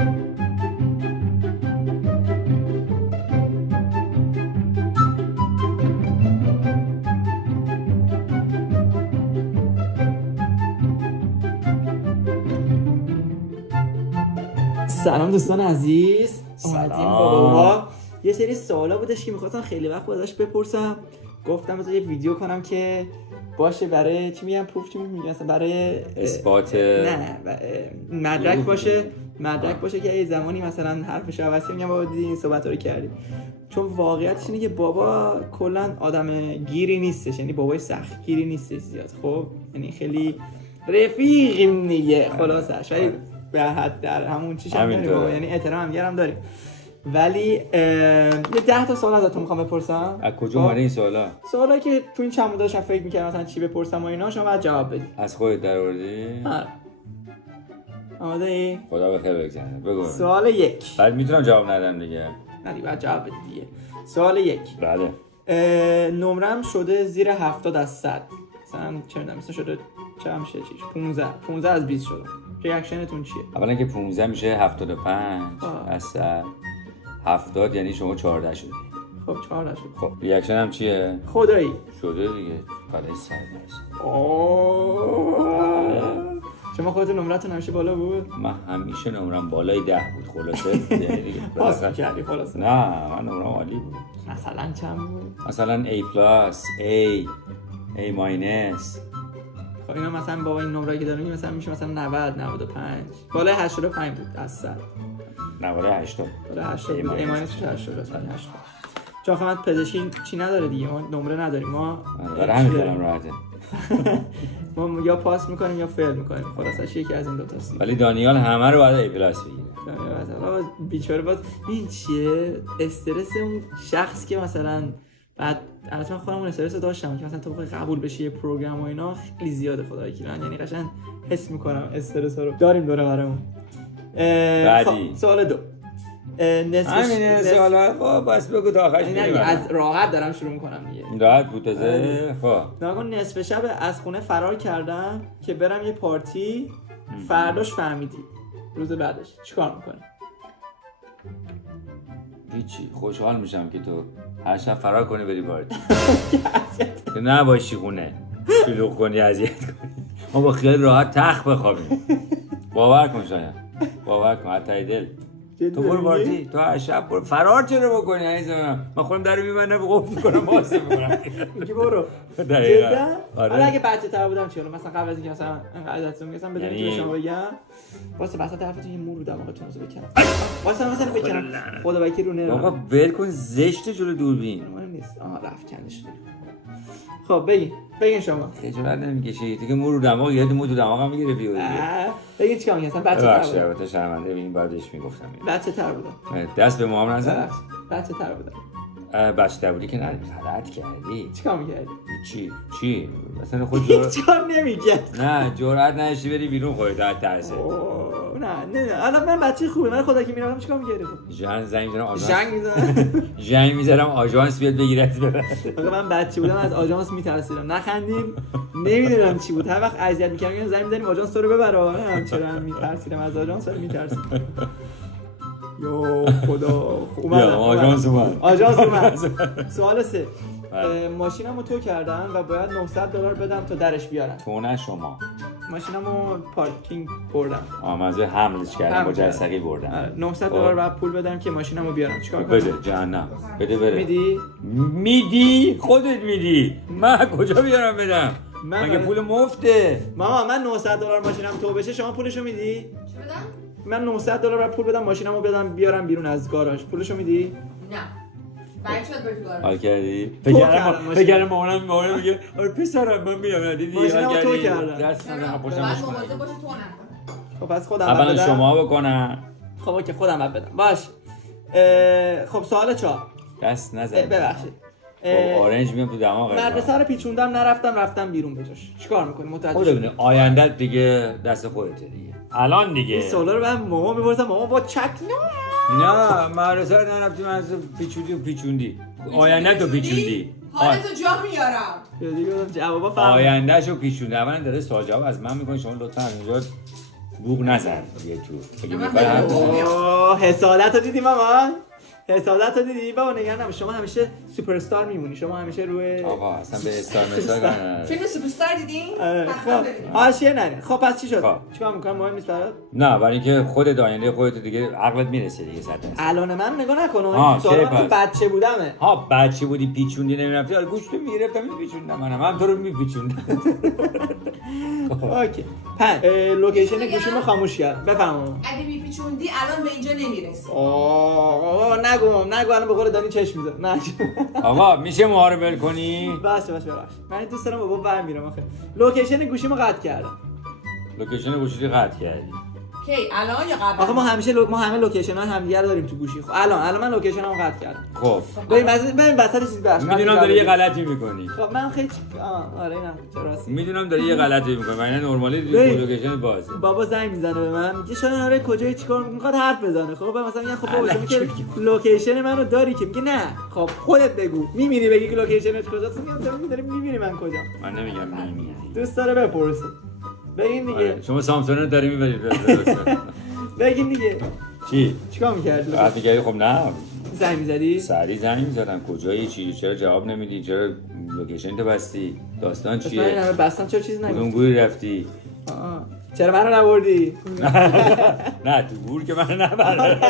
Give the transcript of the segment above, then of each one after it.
سلام دوستان عزیز. سلام. یه سری سوالا بودش که میخواستم خیلی وقت ازش بپرسم. گفتم بذار یه ویدیو کنم که باشه برای چی میگم پروف، چی میگم اصلا، برای اثبات مدرک باشه. مدرک باشه که یه زمانی مثلا حرفش عوض کنم، میگم بابا دیدی این صحبت‌ها رو کردی. چون واقعیتش اینه که بابا کلا آدم گیری نیستش، یعنی بابای سخت گیری نیستش زیاد. خب یعنی خیلی رفیقیم دیگه خلاصش، ولی به حد در همون چیش هم داریم بابا، یعنی احترام هم گرم داریم. ولی یه 10 تا سوال ازتون میخوام بپرسم. از کجا اومده این سوالا؟ سوالا که تو این چند مدت داشتم فکر می‌کردم مثلا چی بپرسم و اینا، شما باید جواب بدید. از خودت درآوردی؟ آره. آماده ای؟ خدا بخیر بگذره. بگو. سوال 1. بعد میتونم جواب ندم دیگه. نه دیگه باید جواب بدید دیگه. سوال 1. بله. نمرم شده زیر 70 از 100. مثلا چه می‌دونم مثلا شده چه میشه چیش 15 از 20 شده. ریاکشنتون چیه؟ اولا که 15 میشه 75 از 100. 70 یعنی شما 14 شدی. خب 14 شد. خب ریاکشن هم چیه؟ خدایی شده دیگه. بالای 100 درصد. شما خودتون نمرتون همیشه بالا بود؟ من همیشه نمرم بالای 10 بود خلاصه. دیگه پاس می‌کردی خلاصه. نه من نمرم عالی بود. مثلا چند بود؟ مثلا A+, A ماینس. خب اینا مثلا با این نمره که داریم مثلا میشه مثلا 90 95 بالای 85 بود از 100. نه بالای 80. بالای 80 ایمانش 80 راست 80. چون خب من پزشکی چی نداره دیگه، ما نمره نداریم، ما برای همین دارم راحته. ما یا پاس میکنیم یا فیل میکنیم، خلاصش یکی از این دو تاست. ولی دانیال همه رو باید ای پلاس بگیره. مثلا بیچاره باز این چیه استرس اون شخص که مثلا بعد البته من خودم اون استرس داشتم که مثلا تو بخوای قبول بشی یه پروگرام و اینا خیلی زیاده خدای کی، یعنی قشنگ حس میکنم استرس ها رو داریم دوره برامون. بعدی سوال 2. همین سوالا خب بس بگو تا آخرش میگم از راحت دارم شروع میکنم دیگه. راحت بود تازه. خب ناگهان نصف شب از خونه فرار کردم که برم یه پارتی، فرداش فهمیدی، روز بعدش چیکار میکنی؟ هیچی، خوشحال میشم که تو هر شب فرار کنی بری پارتی. که نباشی خونه شلوغ کنی اذیت کنی، ما با خیال راحت تخت بخوابیم. باور کن شاید، باور کن حتی دل تو برو پارتی، تو هر شب برو فرار چرا بکنی عزیزم؟ من خودم درو میبندم قفل میکنم باز میکنم. میگی برو. دقیقاً. حالا اگه بچه‌تر بودم چی؟ مثلا قبل از اینکه مثلا انقدر دستم میگم بدون که شما بگم واسه وسط حرفتون یه مو رو دماغتون رو بکنم. واسه مثلا بکنم خدا وکیل رو نه. بابا ول کن زشت جلو دوربین. مهم نیست. رفت کندش. خب بگین شما. خجالت نمیکشی دیگه؟ مو رو دماغ یاد مو تو دماغم میگیره بیو دیگه. بگین چیکار میگی؟ مثلا بچه‌تر بودم. البته شرمنده ببین بعدش میگفتم. بچه‌تر بودم. دست به موام نزن. بچه‌تر بودم. بچه‌تر بودی که نه غلط کردی. چیکار می‌کردی؟ چی؟ مثلا خود جرأت چیکار نمی‌کرد؟ نه جرأت نداشتی بری بیرون خودت از ترس. نه الان من بچه خوبه، من خدا که میرم چیکار می‌کردی؟ زنگ می‌زنم آژانس بیاد بگیرت ببره. آقا من بچه بودم از آژانس میترسیدم. نخندین. نمیدونم چی بود، هر وقت اذیت می‌کردم زنگ می‌زدیم آژانس تو رو ببره. نمیدونم چرا میترسیدم از آژانس، رو میترسیدم. یا خدا آژانس اومد. سوال 3. ماشینمو تو کردم و باید $900 بدم تا درش بیارم. تو نه شما. ماشینمو پارکینگ بردم. منظور حملش کردم با جرثقیل بردم. $900 بعد پول بدم که ماشینمو بیارم. چیکار کنم؟ بده جهنم. بده بره. میدی؟ خودت میدی. من کجا بیارم بدم؟ مگه پول مفته؟ ماما من $900 ماشینم تو بشه شما پولشو میدی؟ چی بدم؟ من $900 بعد پول بدم ماشینمو بدم بیارم بیرون از گاراژ. پولشو میدی؟ نه. بعد شد بری گاراژ. حال کردی؟ فکر مامانم میگه آره پسرم من میام دیدی ماشینمو تو کردم. دست نزن پشتمش بعد مواظب باش تو نکن. خب پس خودم اول بدم. شما بکنم. خب اوکی خودم بعد بدم. باش. خب سوال 4. دست نزن. ببخشید. اورنج میام تو دماغت. مدرسه رو پیچوندم رفتم بیرون بجاش. چیکار میکنی؟ متوجه شدی؟ ببین آیندهت دیگه دست خودته دیگه. الان دیگه. این سوالا رو من مامان میپرسم، مامان با چک نه مدرسه رو نرفتی، من از پیچوندی. آینده‌تو پیچوندی. حالتو جا میارم. دیگه جوابا فهم. آیندهشو پیچوندی. اولا داره سوال جواب از من میکنی، شما لطفا اینجا بوق نزن یه تو اگه من می‌خوای حرف بزنی. اوه حسادت رو دیدی مامان؟ حسادت رو دیدی؟ بابا نگران نباش، شما همیشه سوپر استار میمونی، شما همیشه روی آقا اصلا به استار مثال فیلم سوپرستار دیدین؟ خب حاشیه نرین. خب پس چی شد؟ چیکار می‌کنم؟ مهم نیست برات؟ نه برای اینکه خودت آینده خودت دیگه عقلت میرسه دیگه 100%. الان من نگاه نکن، آه، این سوال کی من تو پس؟ بچه بودمه. ها بچه بودی پیچوندی نمیرفتی حالا گوشتو میگرفتم میپیچوندم هم تو رو میپیچوندم. اوکی. 5 لوکیشن گوشیمو خاموش کرد. بفرمایید. اگه میپیچوندی الان به اینجا نمیرسی. آه نگو الان به قول دانی چشم میذاره. نه. آقا میشه موها رو ول کنی؟ باشه. من دوست دارم بابا برمیرم آخه. لوکیشن گوشیمو قطع کردم. لوکیشن گوشی رو قطع کردی. کی الان یا قبل؟ آخه ما همه لوکیشن های همدیگه رو داریم تو گوشی. خب الان من لوکیشنمو قطع کردم. خب ببین وسط چیز بحث. میدونم داری یه غلطی میکنی. خب من خیلی آره اینم راست. میدونم داری یه غلطی میکنی. من نرمالی ببین. لوکیشن بازه. بابا زنگ میزنه به من میگه شاید آره کجای چیکار میخواد حرف بزنه. خب مثلا میگه خب بابا شما که لوکیشن منو داری که میگه نه خب خودت بگو میمیری بگی که لوکیشنت کجاست. میگم داری میمیری من کجا. من نمیگم میمیری. دوست داره بپرسه. بگین دیگه. آره. شما سامسونگ رو داری میبرید. بگین دیگه. چی؟ چیکار می‌کردی؟ وقتی میگردی خب نه زنگ می‌زدی؟ سریع زنگ می‌زدم کجایی چی چرا جواب نمیدی چرا لوکیشن تو بستی داستان من چیه همه بستم چرا چیزی کدوم نگفتی؟ گوری رفتی چرا منو نبردی؟ نه تو گور که من نبردم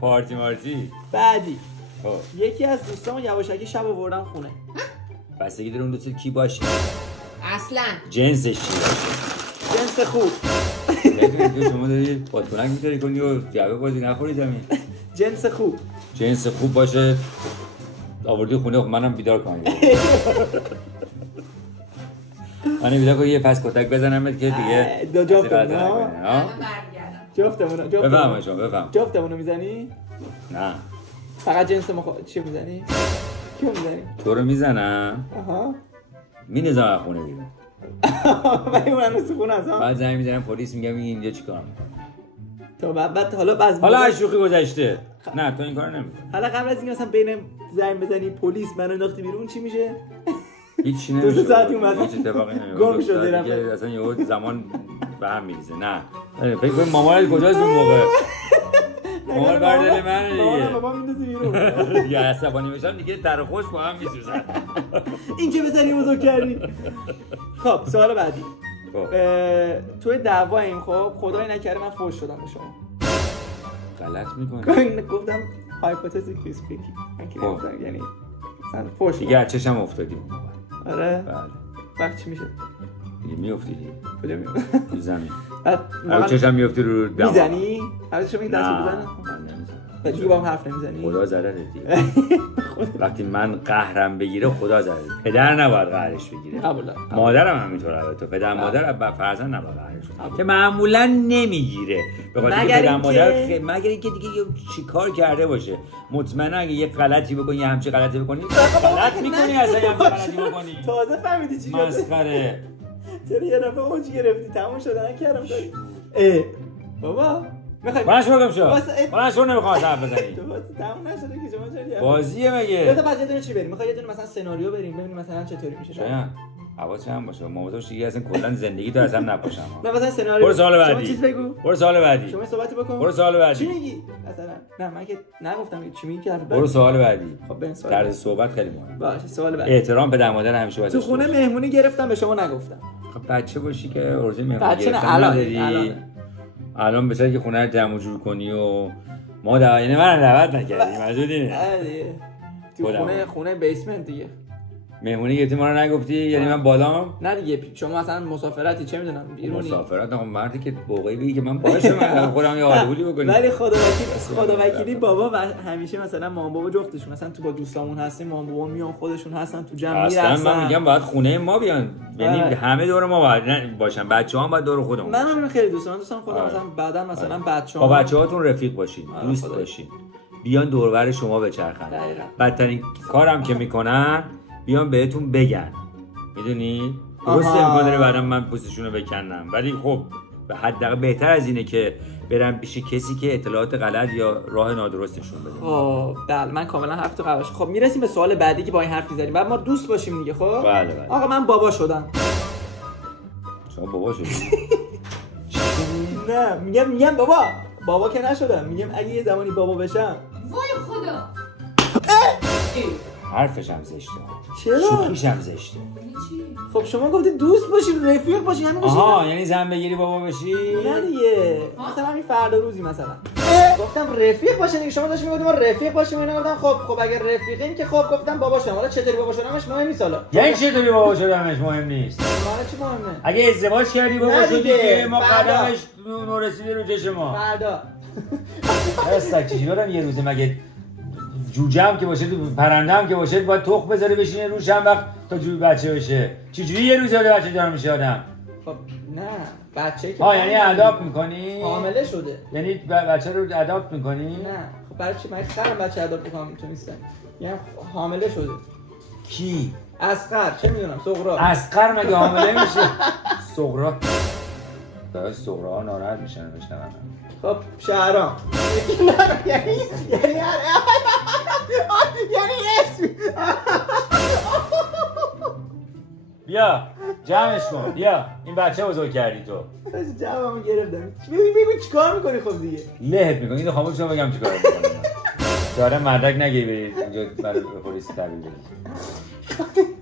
پارتی مارتی بعدی خب یکی از دوستامو یواشکی شب آوردم خونه. بستگی داره اون دوست کی باشه اصلا جنسش چی باشه جنس خوب. میگه شما داری بادکنک می‌ذاری کنی و جعبه بازی نخوری زمین جنس خوب. جنس خوب باشه آوردی خونه خب منم بیدار کنم من بیدار کنم یه پس کتک بزنم که دیگه دو جفتمون الان برمیگردم. بفهم شما بفهم جفتمونو میزنی؟ نه فقط جنس چی میزنی؟ کیو میزنی؟ تو رو میزنم آها. می‌نزم خونه بیرون من اون سخون هستم. بعد زنگ میزنم پلیس میگم این اینجا چیکار میکنه تو بعد حالا از شوخی گذشته نه تو این کارو نمیکنی حالا قبل از اینکه مثلا بین زنگ بزنی پلیس منو انداختی بیرون چی میشه؟ هیچ دو سه ساعتی اومد. هیچ اتفاقی نمیفته گم شده رفت. اصلا یه زمان به هم میریزه نه فکر کنم مامانت کجاست اون موقع مامان بردل من مامان دیگه بابا میندازی بیرون. دیگه عصبانی بشم دیگه در خوش با هم میسوزن این چه بزنی بزرگ کردی؟ خب سوال بعدی. خب توی دعواییم خب خدای نکرده من فوش شدم به شما. غلط میکنی گفتم هایپوتزیکلی اسپیکینگ. خب. یعنی مثلا فوش دیگه از چشم افتادی آره. بله وقت چی میشه؟ دیگه میافتی دیگه کجا میاد؟ تو زمین بعد از چشم میافتی رو دماغ میزنی؟ هر چی میگی دست نه بزنه؟ من نمیزنم بعد دیگه با هم حرف نمیزنی؟ خدا ضرره دیگه وقتی من قهرم بگیره خدا ضرره پدر نباید قهرش بگیره قبول دارم. مادرم همینطور البته پدر مادر فرزند نباید قهرش بگیره که معمولا نمیگیره به خاطر مگر که پدر اینکه- مادر مگر اینکه دیگه یه چیکار کرده باشه مطمئنا اگه یه غلطی بکنی یه همچین غلطی بکنی غلط میکنی اصلا یه همچین غلطی بکنی تازه فهمیدی چی گفتی؟ مسخره چرا یه دفعه اوج گرفتی تموم شده نکردم کاری. بابا میخوای برش بگم شو واسه- برش رو نمیخواد حرف بزنی تو واسه تموم نشده که شما چرا بازیه بذار مگه بعد یه دونه چی بریم؟ میخوای یه دونه مثلا سناریو بریم ببینیم مثلا چطوری میشه. شاید حواست هم باشه مواظب دیگه اصلا کلا زندگی تو اصلا نباشم نه مثلا سناریو برو سوال شما بعدی چیز بگو. برو سوال بعدی شما صحبتی بکن. برو سوال چی بعدی میگی مثلا؟ نه من که نگفتم چی میگی که برو سوال بعدی خب بریم سوال طرز بعدی. صحبت خیلی مهمه باشه سوال بعدی. احترام پدر مادر همیشه باید تو داشته خونه باشی. مهمونی گرفتم به شما نگفتم. خب بچه باشی که ارزوی مهمونی بچه نه گرفتن الان نداری. الان بشه که خونه رو جمع جور کنی و ما یعنی من دعوت نکردیم مجودی تو خودم. خونه بیسمنت دیگه. مهمونی گرفتی ما رو نگفتی یعنی من بالام نه دیگه شما مثلا مسافرتی چه میدونم بیرونی. مسافرت هم مردی که بوقی بگی که من باشه من خودم یه حالولی بکنیم ولی خدا وکیلی بابا و همیشه مثلا مامان بابا جفتشون مثلا تو با دوستامون هستیم مامان بابا میان خودشون هستن تو جمع اصلا میرقصن. من میگم باید خونه ما بیان یعنی آره. همه دور ما باید باشن بچه‌ها هم باید دور خودمون من باشن. هم خیلی دوست دارم خودم آره. مثلا بعدا مثلا بچه‌ها با بچه‌هاتون رفیق باشین آره، دوست خدا. باشین بیان دور و بر شما بچرخن دقیقاً. بدترین کارم که میکنن بیان بهتون بگن میدونی درسته آها. امکان داره بعدم من پوستشون رو بکنم ولی خب به حداقل بهتر از اینه که برم پیش کسی که اطلاعات غلط یا راه نادرستشون بده خب بله من کاملا حرف تو قبلش. خب میرسیم به سوال بعدی که با این حرف می‌زنیم بعد ما دوست باشیم دیگه. خب بله آقا من بابا شدم. شما بابا شدی نه میگم بابا که نشدم، میگم اگه یه زمانی بابا بشم. وای خدا. حرفش هم زشته، چرا؟ شوخیش هم زشته. یعنی چی؟ خب شما گفتید دوست باشید، رفیق باشید، همین باشید. آها یعنی زن بگیری بابا بشی؟ نه دیگه، مثلا همین فردا روزی مثلا گفتم رفیق باشه دیگه، شما داشتید میگفتید ما رفیق باشیم، اینا گفتم خب اگر رفیقیم که خب گفتم بابا شدم. حالا چطوری بابا شدمش مهم نیست. حالا یعنی چطوری بابا شدمش مهم نیست؟ معنی چی مهمه؟ اگه ازدواج کردی بابا نه شدی دیگه، که ما فردا. قدمش نورسیده رو چشم ما. فردا هستک چیزی دارم یه روزه مگه جوجه هم که باشه پرنده هم که باشه باید تخم بذاره بشینه روش هم وقت تا بچه بشه. چجوری یه روزه بچه دار میشه آدم؟ خب نه بچه که یعنی اداپت میکنی؟ حامله شده. یعنی بچه رو اداپت میکنی؟ نه خب برای چی من خرم بچه اداپت میکنم تو نیستم، یعنی حامله شده. کی؟ اصغر چه میدونم، صغرا. اصغر مگه حامله میشه؟ صغرا داره صغرا ها ناراحت میشن بشنون. خب شهرام یعنی اسم. بیا جمعش کن، بیا این بچه بزرگ کردی تو. جوابمو گرفتم. بگو چیکار میکنی خب دیگه؟ لهت میکنی. اینو خاموش کن بگم چیکار میکنی. داره مردک نگی برید اینجا برای پلیس تحویل بدید.